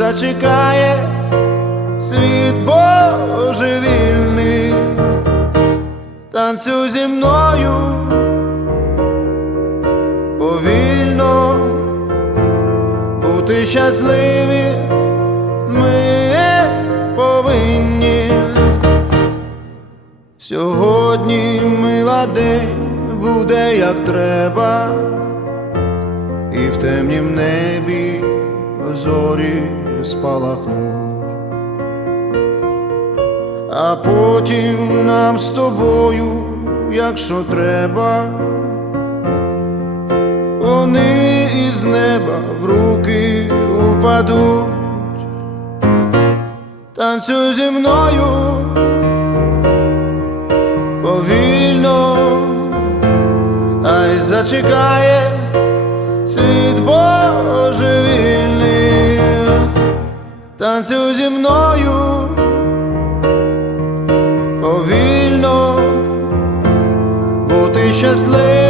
зачекає світ божевільний, танцюй зі мною повільно, бути щасливі ми повинні. Сьогодні мила день буде як треба, і в темнім небі зорі спалахнуть, а потім нам з тобою, якщо треба, вони із неба в руки упадуть, танцюй зі мною повільно, ай зачекає світ божевільний, танцюй зі мною. Повільно, бути щасливим